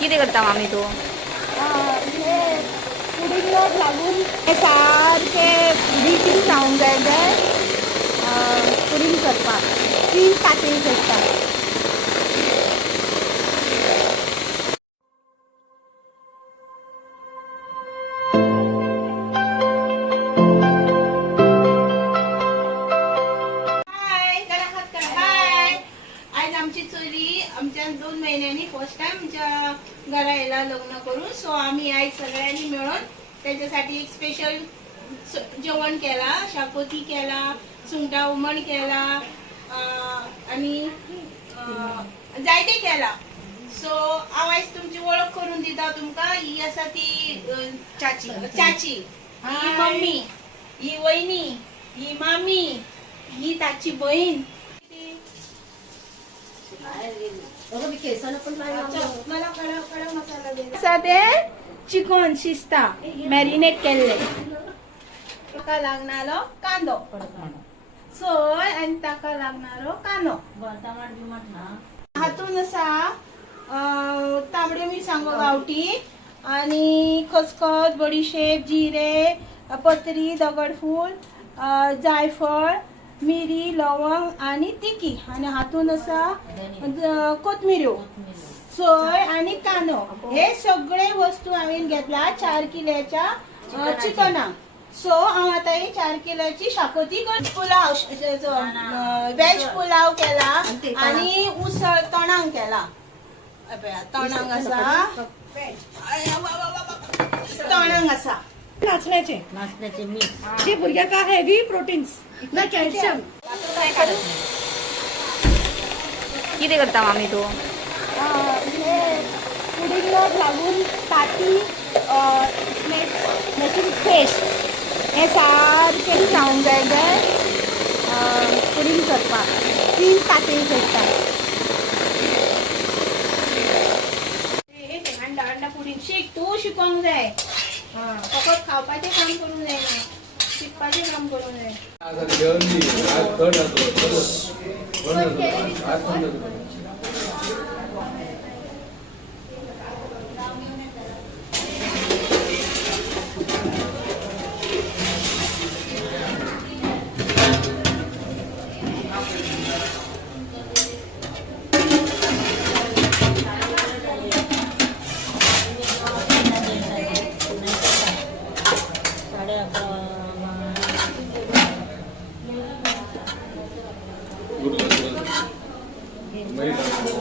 किती करता मामी तू? हे पुडिंग लागून हे सारखे बीटिंग जावंक जाय जाय पुडिंग करपाक 3 तांतयां करता. आमच्या 2 महिन्यांनी फर्स्ट टाइम आमच्या घरा यायला लग्न करून. सो आम्ही आज सगळ्यांनी मिळून त्याच्यासाठी एक स्पेशल जेवण केला, शाकोती केला, सुंगटा हुमण केला आणि जायते केला. सो हांव आयज तुमची वळख करून दिता तुमकां. ही आसा ती चाची, ही मम्मी, ही वहिनी, ही मामी, ही ताची बहीण. ते चिकन शिजता मॅरिनेट केल्ले, ताका लागणारो कांदो सोय आणि ताका लागणारो कांदो. हातून आसा तांबड्यो मिरसांगो गावठी आणि खसखस, बडीशेप, जिरे, पत्री, दगडफूल, जायफळ, मिरी, लवंग आणि तिकी. आणि हातून आसा कोथमिऱ्यो, सोय आणि कांदो. हे सगळे वस्तू हांवें घेतला 4 किलोच्या चिकनाक. सो हांव आतां ही 4 किलोची शाकोती पुलाव, वेज पुलाव केला आणि उसळ तणांग केला. तणांग आसा, तणांग आसा नाचण्याचे मीठ जे भुरग्यांक हेवी प्रोटीन्स ना कॅल्शियम. किती करता मामी तू? हे पुडिंग लागून ताटी मॅचिंग पेस्ट हे सारखे जावंक जाय जाय पुडिंग करपाक 3 तांतयां करता. अंडा पुडिंग तू शिकोंक जाय. फकत खावपाचें काम करूंक जायना, शिकपाचें काम करूंक जाय. Good.